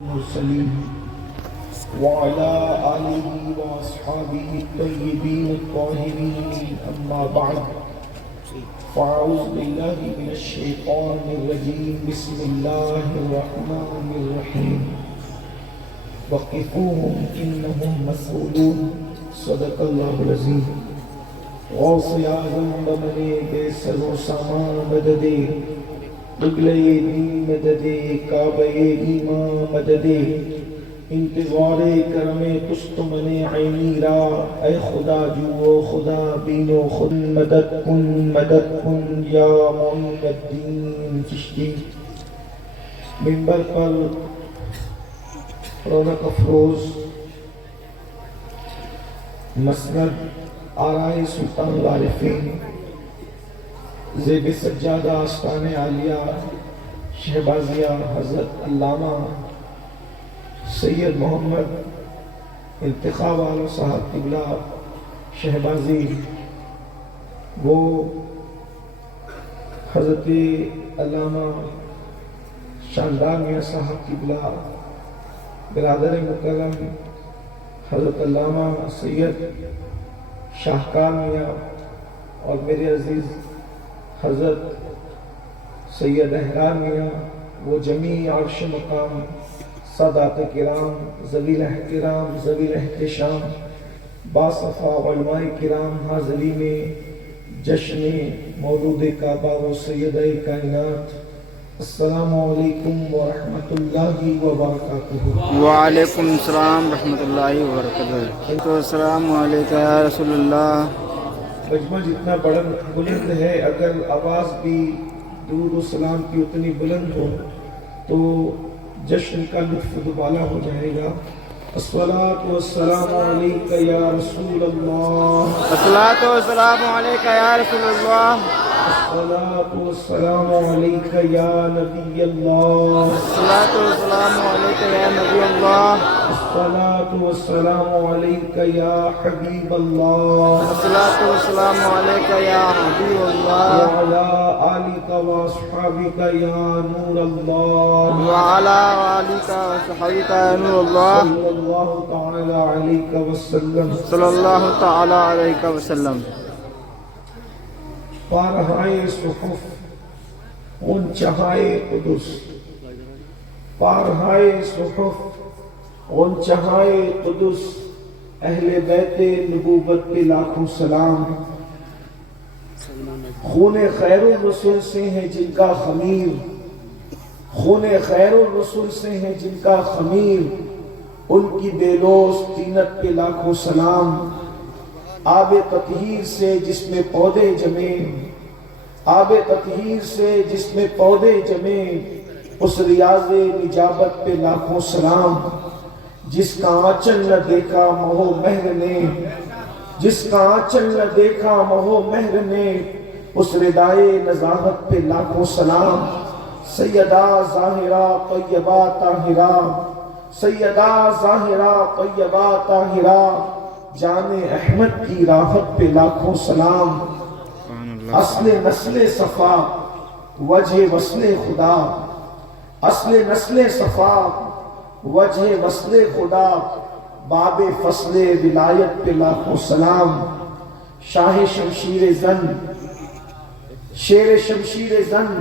المرسلين وعلى آله وأصحابه الطيبين الطاهرين أما بعد فأعوذ بالله من الشيطان الرجيم بسم الله الرحمن الرحيم وقفوهم إنهم مسؤولون صدق الله العظيم غوث اعظم بمنے بے سر و سامان مددے قبلہ دین مددے کعبہ ایمان مددے انتظار کرم کست من عینی را اے خدا جو خدا بینو خود مدد کن یا معین الدین چشتی منبر پر رونق افروز مسند آرائے سلطان العارفین زیب سجادہ آستان عالیہ شہبازیہ حضرت علامہ سید محمد انتخاب والو صاحب قبلہ شہبازی وہ حضرت علامہ شاندار میاں صاحب قبلہ برادر مکرم حضرت علامہ سید شاہکار میاں اور میرے عزیز حضرت سید احرار میاں وہ جمیع عرش مقام سادات کرام ذویل احترام ذویل احتشام باصفا علماء کرام حاضری میں جشن مولود کعبہ و سیدہ کائنات السلام علیکم ورحمۃ اللہ وبرکاتہ۔ وعلیکم السلام ورحمۃ اللہ وبرکاتہ۔ السلام علیکم یا رسول اللہ۔ مجمع جتنا بلند ہے، اگر آواز بھی درود و سلام کی اتنی بلند ہو تو جشن کا لطف دوبالا ہو جائے گا۔ الصلاۃ والسلام علیک یا رسول اللہ، الصلاۃ والسلام علیک یا رسول اللہ، الصلاۃ والسلام علیک یا نبی اللہ، الصلاۃ والسلام علیک یا نبی اللہ، الصلاۃ والسلام علیک یا حبیب اللہ، الصلاۃ والسلام علیک یا حبیب اللہ، وعلی آلک واصحابک یا نور اللہ، وعلی آلک وصحبک یا نور اللہ، صلی اللہ تعالی علیہ وسلم، صلی اللہ تعالی علیہ وسلم۔ پارہائے صحف ان چہائے قدس، پارہائے صحف ان چہائے قدس، اہل بیت نبوت پہ لاکھوں سلام۔ خون خیر الرسول سے ہے جن کا خمیر، خون خیر الرسول سے ہے جن کا خمیر، ان کی بے لوث طینت پہ لاکھوں سلام۔ آب تطہیر سے جس میں پودے جمے، آب تطہیر سے جس میں پودے جمے، اس ریاض نجابت پہ لاکھوں سلام۔ جس کا آنچل نہ دیکھا مہو مہر نے، جس کا آنچل نہ دیکھا مہو مہر نے، اس ردائے نزاہت پہ لاکھوں سلام۔ سیدہ ظاہرہ طیبہ طاہرہ، سیدہ ظاہرہ طیبہ طاہرہ، جان احمد کی راحت پہ لاکھوں سلام۔ اصل نسل صفا وجہ وصل خدا، اصل نسل صفا وجہ وصل خدا، باب فصل ولایت پہ لاکھوں سلام۔ شاہ شمشیر زن، شیر شمشیر زن،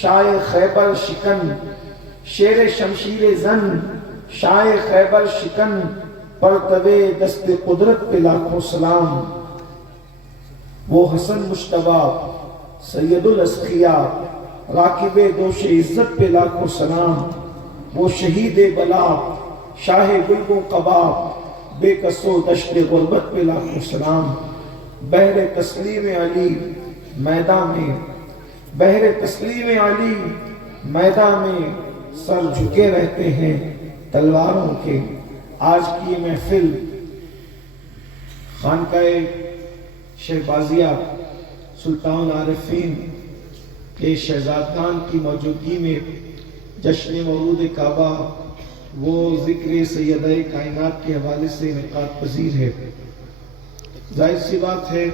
شاہ خیبر شکن، شیر شمشیر زن، شاہ خیبر شکن، پرتوے دست قدرت پہ لاکھوں سلام۔ وہ حسن مجتبیٰ سید الاسقیاء، راکب دوش عزت پہ لاکھوں سلام۔ وہ شہید بلا شاہ گلبو قبا، بے کسو دشت غربت پہ لاکھوں سلام۔ بحر تسلیم علی میدان میں، بحر تسلیم علی میدان میں، سر جھکے رہتے ہیں تلواروں کے۔ آج کی یہ محفل خانقاہ شہبازیہ سلطان العارفین کے شہزادگان کی موجودگی میں جشن مولود کعبہ وہ ذکر سیدہ کائنات کے حوالے سے انعقاد پذیر ہے۔ ظاہر سی بات ہے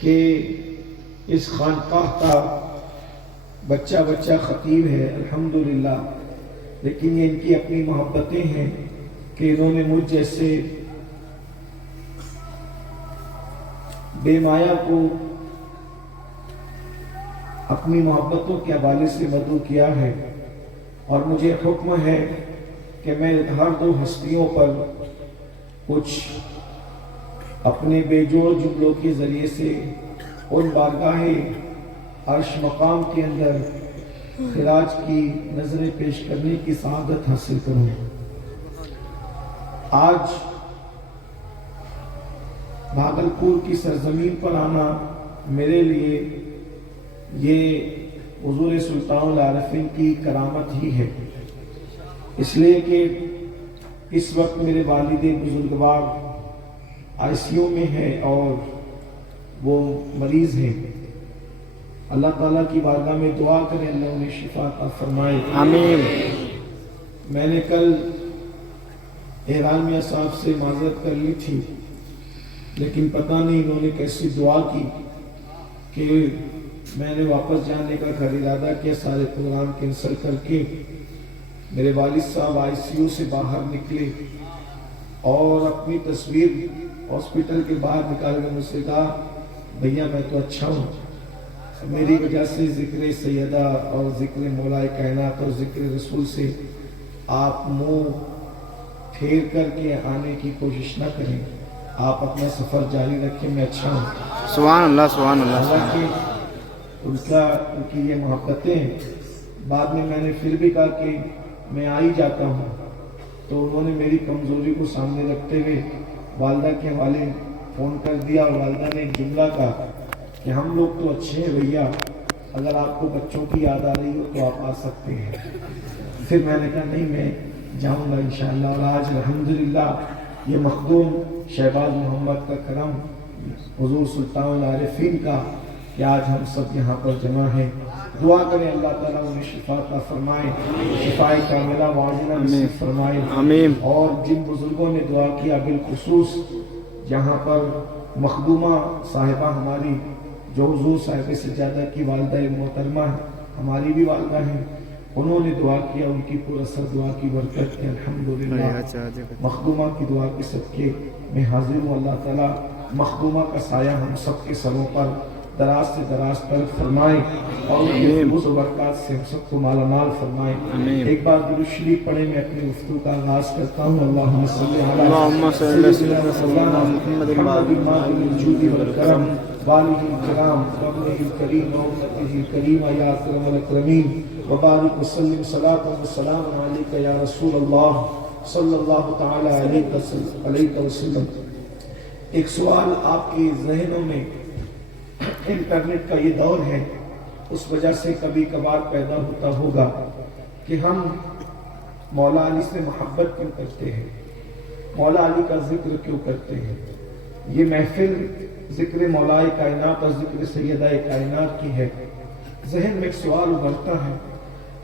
کہ اس خانقاہ کا بچہ خطیب ہے، الحمدللہ لیکن یہ ان کی اپنی محبتیں ہیں کہ انہوں نے مجھ جیسے بے مایا کو اپنی محبتوں کے حوالے سے مدعو کیا ہے، اور مجھے حکم ہے کہ میں ہر دو ہستیوں پر کچھ اپنے بے جوڑ جملوں کے ذریعے سے ان بارگاہ عرش مقام کے اندر خراج کی نظریں پیش کرنے کی سعادت حاصل کروں۔ آج بھاگلپور کی سرزمین پر آنا میرے لیے یہ حضور سلطان العارفین کی کرامت ہی ہے، اس لیے کہ اس وقت میرے والد بزرگوار آئی سی یو میں ہے اور وہ مریض ہیں۔ اللہ تعالیٰ کی بارگاہ میں دعا کریں اللہ انہیں شفا عطا فرمائے، آمین۔ میں نے کل احرام صاحب سے معذرت کر لی تھی، لیکن پتہ نہیں انہوں نے کیسی دعا کی کہ میں نے واپس جانے کا گھر ارادہ کیا، سارے پروگرام کینسل کر کے میرے والد صاحب آئی سی یو سے باہر نکلے اور اپنی تصویر ہاسپٹل کے باہر نکال کر مجھ سے کہا بھیا میں تو اچھا ہوں، میری وجہ سے ذکر سیدہ اور ذکر مولا کائنات اور ذکر رسول سے آپ منہ پھیر کر کے آنے کی کوشش نہ کریں، آپ اپنا سفر جاری رکھیں، میں اچھا ہوں۔ سبحان اللہ، سبحان اللہ۔ حالانکہ ان کی یہ محبتیں، بعد میں نے پھر بھی کہا کہ میں آ ہی جاتا ہوں، تو انہوں نے میری کمزوری کو سامنے رکھتے ہوئے والدہ کے حوالے فون کر دیا، اور والدہ نے ایک جملہ کہا کہ ہم لوگ تو اچھے ہیں بھیا، اگر آپ کو بچوں کی یاد آ رہی ہو تو آپ آ سکتے ہیں۔ پھر میں نے کہا نہیں میں جاؤں گا انشاءاللہ، اور آج الحمدللہ یہ مخدوم شہباز محمد کا کرم، حضور سلطان العارفین کا، کہ آج ہم سب یہاں پر جمع ہیں۔ دعا کریں اللہ تعالیٰ انہیں شفا عطا فرمائے، شفائے کاملہ معجزہ نصیب فرمائے، آمین۔ اور جن بزرگوں نے دعا کیا بالخصوص یہاں پر مخدومہ صاحبہ ہماری جو حضور صاحب سجادہ کی والدہ محترمہ ہے، ہماری بھی والدہ ہیں، انہوں نے دعا کیا، ان کی پر اثر دعا کی برکت ہے الحمدللہ۔ مخدومہ کی دعا کے صدقے میں حاضر ہوں، اللہ تعالیٰ مخدومہ کا سایہ ہم سب کے سروں پر دراز سے دراز طرف فرمائے، اور ان کے فیض و برکات سے ہم سب کو مالا مال فرمائے۔ ایک بار درود شریف پڑھیں، میں اپنی گفتگو کا آغاز کرتا ہوں۔ اللہم صلی علی سیدنا محمد الجود والکرم والہ الکرام وابنہ الکریم وامتہ الکریم یا اکرم الاکرمین، وبارک وسلم صلاۃ وسلام علیک یا رسول اللہ صلی اللہ تعالی علیہ وسلم۔ ایک سوال آپ کے ذہنوں میں، انٹرنیٹ کا یہ دور ہے، اس وجہ سے کبھی کبھار پیدا ہوتا ہوگا کہ ہم مولا علی سے محبت کیوں کرتے ہیں، مولا علی کا ذکر کیوں کرتے ہیں۔ یہ محفل ذکر مولا کائنات اور ذکر سیدہ کائنات کی ہے۔ ذہن میں ایک سوال ابھرتا ہے،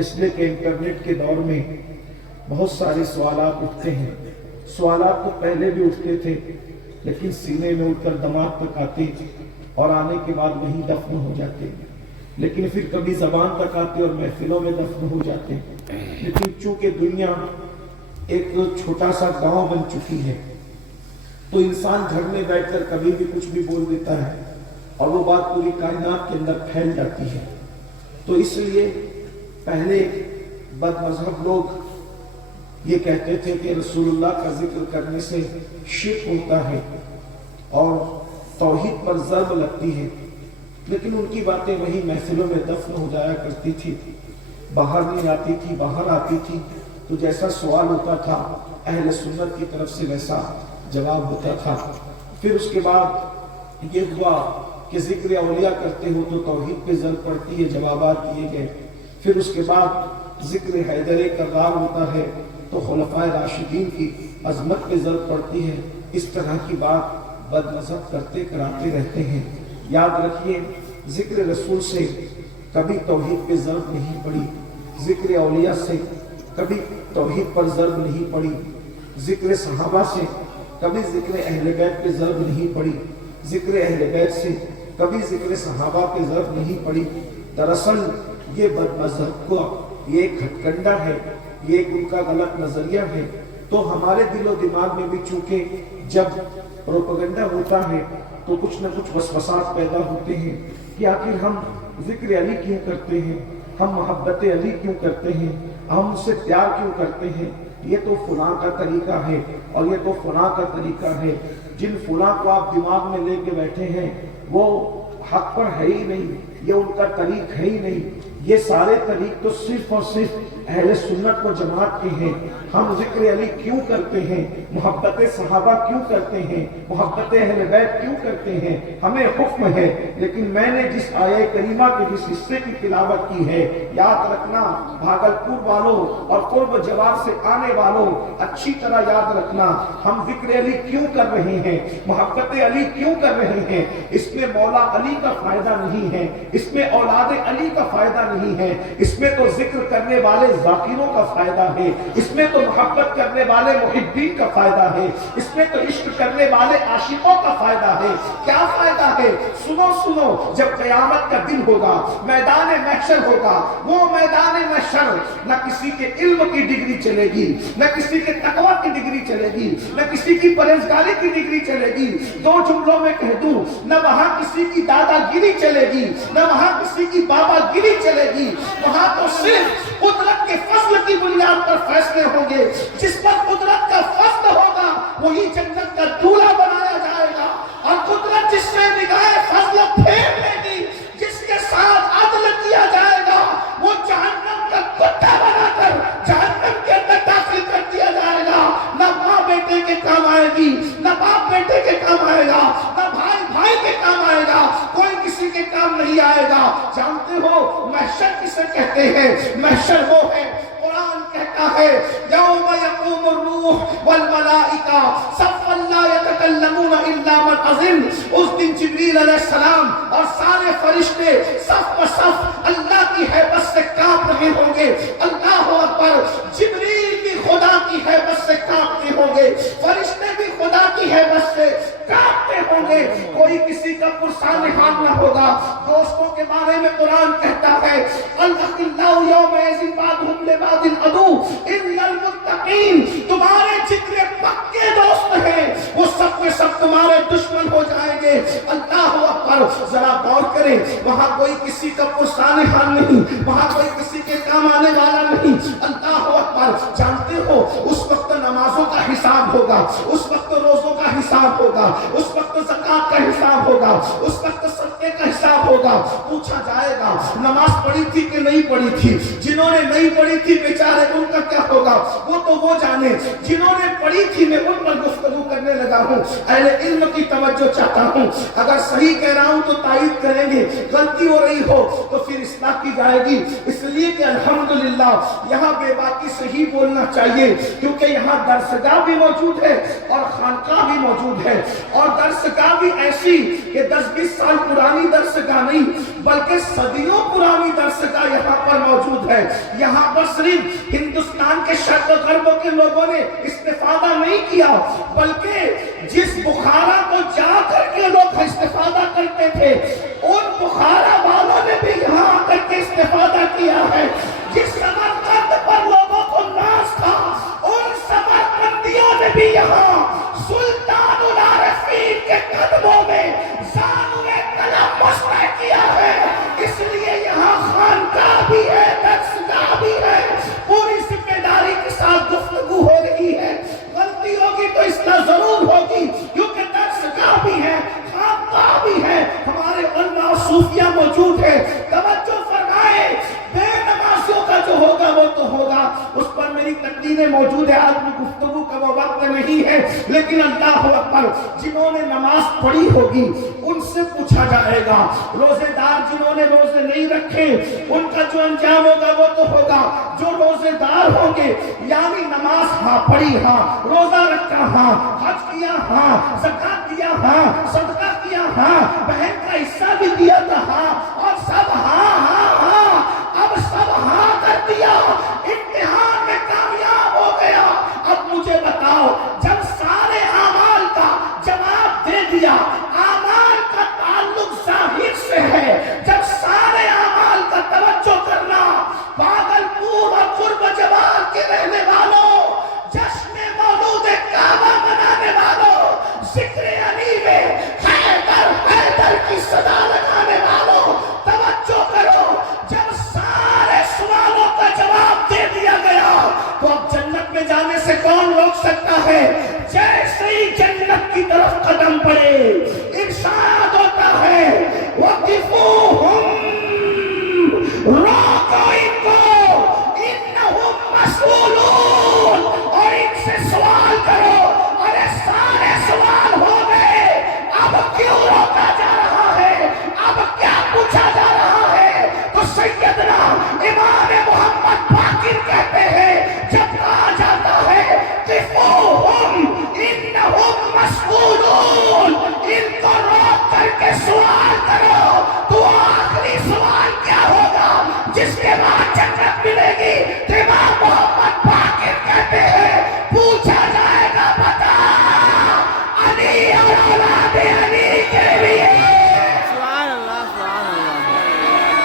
اس لیے کہ انٹرنیٹ کے دور میں بہت سارے سوالات اٹھتے ہیں۔ سوالات تو پہلے بھی اٹھتے تھے، لیکن سینے میں اٹھ کر دماغ تک آتے اور آنے کے بعد وہیں دفن ہو جاتے، لیکن پھر کبھی زبان تک آتے اور محفلوں میں دفن ہو جاتے۔ لیکن چونکہ دنیا ایک چھوٹا سا گاؤں بن چکی ہے، تو انسان گھر میں بیٹھ کر کبھی بھی کچھ بھی بول دیتا ہے اور وہ بات پوری کائنات کے اندر پھیل جاتی ہے۔ تو اس لیے پہلے بد مذہب لوگ یہ کہتے تھے کہ رسول اللہ کا ذکر کرنے سے شرک ہوتا ہے اور توحید پر ضرب لگتی ہے، لیکن ان کی باتیں وہی محفلوں میں دفن ہو جایا کرتی تھی، باہر نہیں آتی تھی۔ باہر آتی تھی تو جیسا سوال ہوتا تھا اہل سنت کی طرف سے ویسا جواب ہوتا تھا۔ پھر اس کے بعد یہ ہوا کہ ذکر اولیاء کرتے ہو تو توحید پہ ضرب پڑتی ہے، جوابات دیے گئے۔ پھر اس کے بعد ذکر حیدر کرار ہوتا ہے تو خلفائے راشدین کی عظمت پہ ضرب پڑتی ہے۔ اس طرح کی بات بد مذہب کرتے کراتے رہتے ہیں۔ یاد رکھیے، ذکر رسول سے کبھی توحید پہ ضرب نہیں پڑی، ذکر اولیاء سے کبھی توحید پر ضرب نہیں پڑی، ذکر صحابہ سے کبھی ذکر اہل بیت پہ ضرب نہیں پڑی، ذکر اہل بیت سے کبھی ذکر صحابہ پہ ضرب نہیں پڑی۔ دراصل یہ بد مذہب کو یہ ایک ہتھ کنڈا ہے یہ ایک ان کا غلط نظریہ ہے۔ تو ہمارے دل و دماغ میں بھی چونکہ جب پروپیگنڈا ہوتا ہے تو کچھ نہ کچھ وسوسات پیدا ہوتے ہیں کہ آخر ہم ذکر علی کیوں کرتے ہیں، ہم محبت علی کیوں کرتے ہیں، ہم اس سے پیار کیوں کرتے ہیں، یہ تو فلاں کا طریقہ ہے اور یہ تو فلاں کا طریقہ ہے۔ جن فلاں کو آپ دماغ میں لے کے بیٹھے ہیں وہ حق پر ہے ہی نہیں، یہ ان کا طریق ہے ہی نہیں۔ یہ سارے طریق تو صرف اور صرف اہل سنت و جماعت کے ہیں۔ ہم ذکر علی کیوں کرتے ہیں، محبت صحابہ کیوں کرتے ہیں، محبت اہل بیت کیوں کرتے ہیں، ہمیں حکم ہے۔ لیکن میں نے جس آیہ کریمہ کے جس حصے کی تلاوت کی ہے، یاد رکھنا بھاگلپور والوں اور قرب جوار سے آنے والوں، اچھی طرح یاد رکھنا ہم ذکر علی کیوں کر رہے ہیں، محبت علی کیوں کر رہے ہیں۔ اس میں مولا علی کا فائدہ نہیں ہے، اس میں اولاد علی کا فائدہ نہیں ہے، اس میں تو ذکر کرنے والے ذاکروں کا فائدہ ہے، اس میں تو محبت کرنے والے محبین کا فائدہ ہے، اس میں تو عشق کرنے والے عاشقوں کا فائدہ ہے۔ کیا فائدہ ہے؟ سنو سنو، جب قیامت کا دن ہوگا، میدان محشر ہوگا، وہ میدان محشر نہ کسی کے علم کی ڈگری چلے گی، نہ کسی کے تقوی کی ڈگری چلے گی، نہ کسی کی پرہیزگاری کی ڈگری چلے گی۔ دو جملوں میں کہہ دوں، نہ وہاں کسی کی دادا گیری چلے گی، نہ وہاں کسی کی بابا گیری چلے گی۔ وہاں تو صرف قدرت کے فضل کی بنیاد پر فیصلے ہوں گے۔ جس پر قدرت کا فضل ہوگا وہی جنت کا دولہا بنایا جائے گا، اور قدرت جس سے نگاہ فضل پھیر لے گی، جس کے ساتھ عدل کیا جائے گا، وہ جہنم کا کتا بنا کر جہنم کے اندر داخل کر دیا جائے گا۔ نہ ماں بیٹے کے کام آئے گی، نہ باپ بیٹے کے کام آئے گا، نہ بھائی بھائی کے کام آئے گا، کوئی کسی کے کام نہیں آئے گا۔ جانتے ہو محشر کسے کہتے ہیں؟ محشر وہ ہے، قرآن کہتا ہے یوم یقوم الروح والملائکہ صفا لا یتکلمون الا من اذن۔ اس دن جبریل علیہ السلام اور سارے فرشتے صف بصف اللہ کی ہیبت سے کانپ رہے ہوں گے۔ اللہ اکبر! جبریل بھی خدا کی ہیبت سے کانپتے ہوں گے، فرشتے بھی خدا کی ہیبت سے کانپتے ہوں گے، کوئی کسی کا پرسان حال نہ ہوگا۔ دوستوں کے بارے میں قرآن کہتا ہے الاخلاء یومئذ بعضهم لبعض عدو الا المتقین۔ تمہارے جتنے پکے دوست ہیں وہ سب کے سب تمہارے دشمن ہو جائیں گے۔ اللہ اکبر! ذرا غور کریں، وہاں کوئی کسی کا پرسان حال نہیں، وہاں کوئی کسی کے کام آنے والا نہیں۔ اللہ اکبر! جانتے ہو اس وقت نمازوں کا حساب ہوگا، اس وقت روزوں کا حساب ہوگا، اس وقت زکات کا حساب ہوگا، اس وقت صدقے کا حساب ہوگا۔ پوچھا جائے گا نماز پڑھی تھی کہ نہیں پڑھی تھی؟ جنہوں نے نہیں پڑھی تھی بیچارے ان کا کیا ہوگا، وہ تو وہ جانے۔ جنہوں نے پڑھی تھی میں ان پر گفتگو کرنے لگا ہوں، اہل علم کی توجہ چاہتا ہوں۔ اگر صحیح کہہ رہا ہوں تو تائید کریں گے، غلطی ہو رہی ہو تو پھر اصلاح کی جائے گی۔ اس لیے کہ الحمدللہ یہاں بے باکی صحیح بولنا چاہیے، کیونکہ یہاں درسگاہ بھی موجود ہے اور خانقاہ بھی موجود ہے، اور درسگاہ بھی ایسی کہ 10-20 سال پرانی درسگاہ نہیں بلکہ صدیوں پرانی درسگاہ یہاں پر موجود ہے۔ یہاں پر صرف ہندوستان کے شرق و غرب کے لوگوں نے استفادہ نہیں کیا، بلکہ جس بخارا کو جا کر کے لوگ استفادہ کرتے تھے ان بخارا والوں نے بھی یہاں آ کر کے استفادہ کیا ہے۔ جس سمرقند پر لوگوں کو ناز تھا ان سمرقندیوں نے بھی یہاں سلطان العارفین کے قدموں میں زانوئے تلمس طے کیا ہے۔ اس لیے یہاں خانقاہ بھی ہے، درسگاہ بھی ہے، پوری ذمہ داری کے ساتھ گفتگو ہو رہی ہے۔ غلطی ہوگی تو اصلاح ضرور ہوگی، کیونکہ درسگاہ بھی ہے، خانقاہ بھی ہے، ہمارے علماء و صوفیاء موجود ہے۔ توجہ فرمائے، بے نمازیوں کا جو ہوگا وہ تو ہوگا، اس پر میری تقریریں موجود ہے، آج میں گفتگو کا وہ وقت نہیں ہے، لیکن اللہ اکبر! جنہوں نے نماز پڑھی ہوگی ان سے پوچھا جائے گا، روزے دار جنہوں نے روزے نہیں رکھے ان کا جو انجام ہوگا وہ تو ہوگا، جو روزے دار ہوں گے یعنی نماز ہاں پڑھی، ہاں روزہ رکھا، ہاں حج کیا، ہاں زکات دیا، ہاں صدقہ کیا، ہاں بہن کا حصہ بھی دیا تھا، ہاں، اور سب ہاں ہاں ہاں، اب سب ہاں کر دیا، امتحان میں کامیاب ہو گیا۔ اب مجھے بتاؤ، جب سارے اعمال کا جواب دے دیا، اعمال کا تعلق ظاہر سے ہے، جب سارے اعمال کا توجہ کرنا بھاگلپور اور قرب جوار کے کون روک سکتا ہے؟ جیسے ہی جنت کی طرف قدم پڑے ارشاد ہوتا ہے وَقِفُوهُمْ